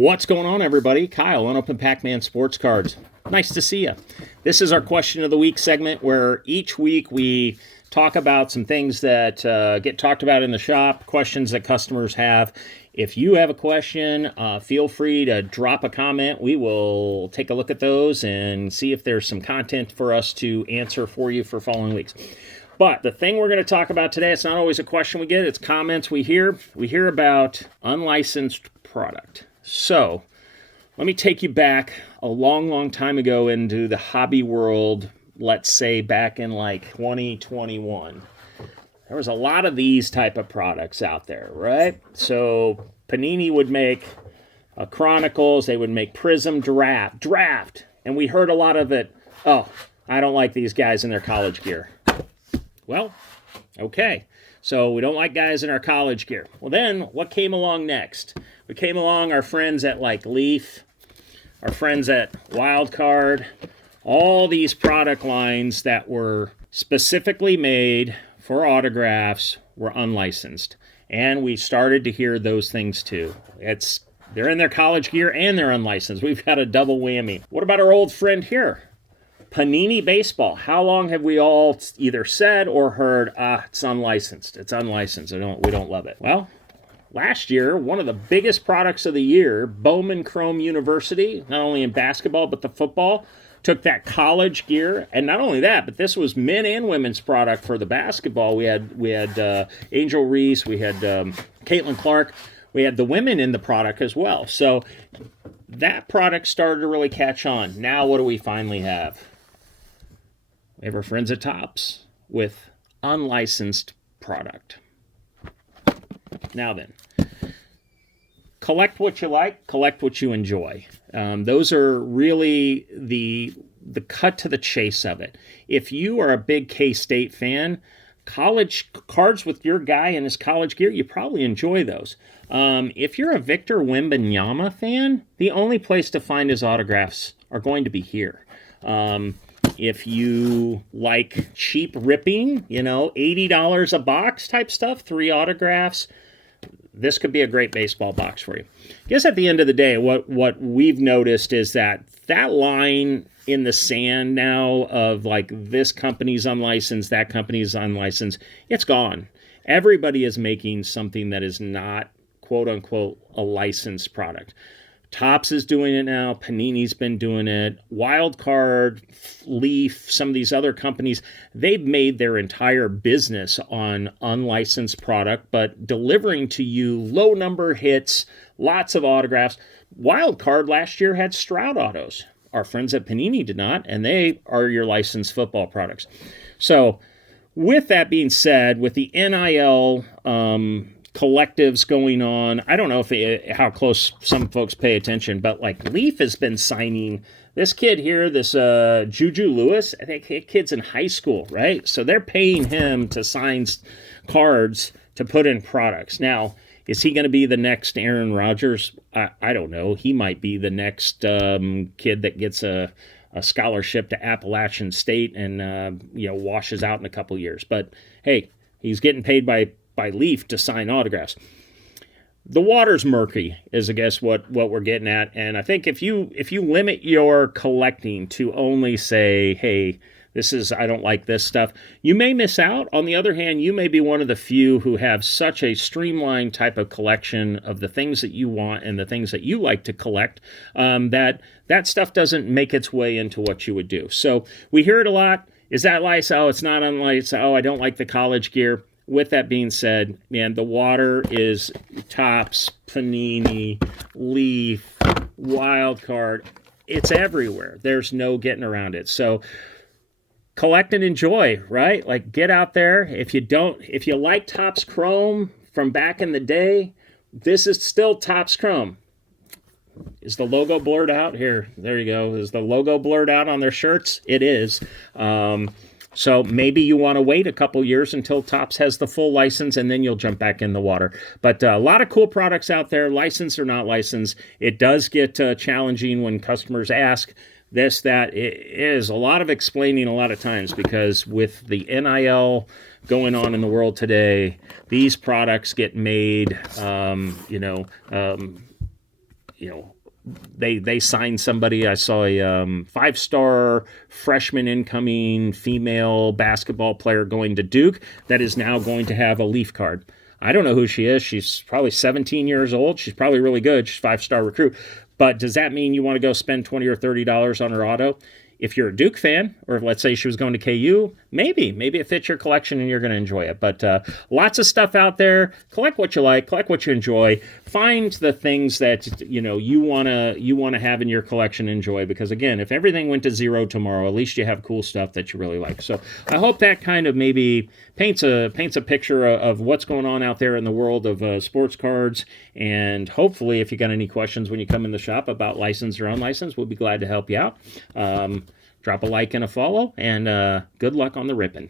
What's going on, everybody? Kyle, Unopened Pac-Man Sports Cards. Nice to see you. This is our Question of the Week segment where each week we talk about some things that get talked about in the shop, questions that customers have. If you have a question, feel free to drop a comment. We will take a look at those and see if there's some content for us to answer for you for following weeks. But the thing we're going to talk about today, it's not always a question we get, it's comments we hear. We hear about unlicensed product. So let me take you back a long time ago into the hobby world, let's say back in like 2021. There was a lot of these type of products out there, right? So Panini would make Chronicles, they would make Prism Draft, and we heard a lot of it, oh, I don't like these guys in their college gear. Well, okay. So we don't like guys in our college gear. Well, then what came along next? We came along, our friends at like Leaf, our friends at Wild Card, all these product lines that were specifically made for autographs were unlicensed. And we started to hear those things too. They're in their college gear and they're unlicensed. We've got a double whammy. What about our old friend here? Panini Baseball. How long have we all either said or heard, it's unlicensed. It's unlicensed. We don't love it. Well, last year, one of the biggest products of the year, Bowman Chrome University, not only in basketball but the football, took that college gear, and not only that, but this was men and women's product for the basketball. We had Angel Reese, we had Caitlin Clark, we had the women in the product as well. So that product started to really catch on. Now what do we finally have? We have our friends at Topps with unlicensed product. Now then, collect what you like, collect what you enjoy. Those are really the cut to the chase of it. If you are a big K-State fan, college cards with your guy in his college gear, you probably enjoy those. If you're a Victor Wembanyama fan, the only place to find his autographs are going to be here. If you like cheap ripping, $80 a box type stuff, 3 autographs, this could be a great baseball box for you. I guess at the end of the day, what we've noticed is that line in the sand now of like this company's unlicensed, that company's unlicensed, it's gone. Everybody is making something that is not, quote unquote, a licensed product. Topps is doing it now. Panini's been doing it. Wild Card, Leaf, some of these other companies, they've made their entire business on unlicensed product, but delivering to you low number hits, lots of autographs. Wild Card last year had Stroud autos. Our friends at Panini did not, and they are your licensed football products. So with that being said, with the NIL collectives going on, I don't know how close some folks pay attention, but like Leaf has been signing this kid here, this Juju Lewis. I think that kid's in high school, right? So they're paying him to sign cards to put in products. Now, is he going to be the next Aaron Rodgers? I don't know. He might be the next kid that gets a scholarship to Appalachian State and washes out in a couple years. But hey, he's getting paid by Leaf to sign autographs. The water's murky is, I guess, what we're getting at. And I think if you limit your collecting to only say, hey, I don't like this stuff, you may miss out. On the other hand, you may be one of the few who have such a streamlined type of collection of the things that you want and the things that you like to collect, that stuff doesn't make its way into what you would do. So we hear it a lot. Is that licensed? Oh, it's not unlicensed. Oh, I don't like the college gear. With that being said, man, the water is Topps, Panini, Leaf, Wild Card. It's everywhere. There's no getting around it. So collect and enjoy, right? Like, get out there. If you like Topps Chrome from back in the day, this is still Topps Chrome. Is the logo blurred out? Here, there you go. Is the logo blurred out on their shirts? It is. So maybe you want to wait a couple years until Topps has the full license, and then you'll jump back in the water. But a lot of cool products out there, licensed or not licensed. It does get challenging when customers ask this, that. It is a lot of explaining a lot of times, because with the NIL going on in the world today, these products get made, they signed somebody. I saw a 5-star freshman incoming female basketball player going to Duke that is now going to have a Leaf card. I don't know who she is. She's probably 17 years old. She's probably really good. She's a 5-star recruit. But does that mean you want to go spend $20 or $30 on her auto? If you're a Duke fan, or let's say she was going to KU, maybe it fits your collection and you're going to enjoy it. But lots of stuff out there. Collect what you like, collect what you enjoy. Find the things that you wanna have in your collection and enjoy. Because again, if everything went to zero tomorrow, at least you have cool stuff that you really like. So I hope that kind of maybe paints a picture of what's going on out there in the world of sports cards. And hopefully, if you got any questions when you come in the shop about licensed or unlicensed, we'll be glad to help you out. Drop a like and a follow, and good luck on the ripping.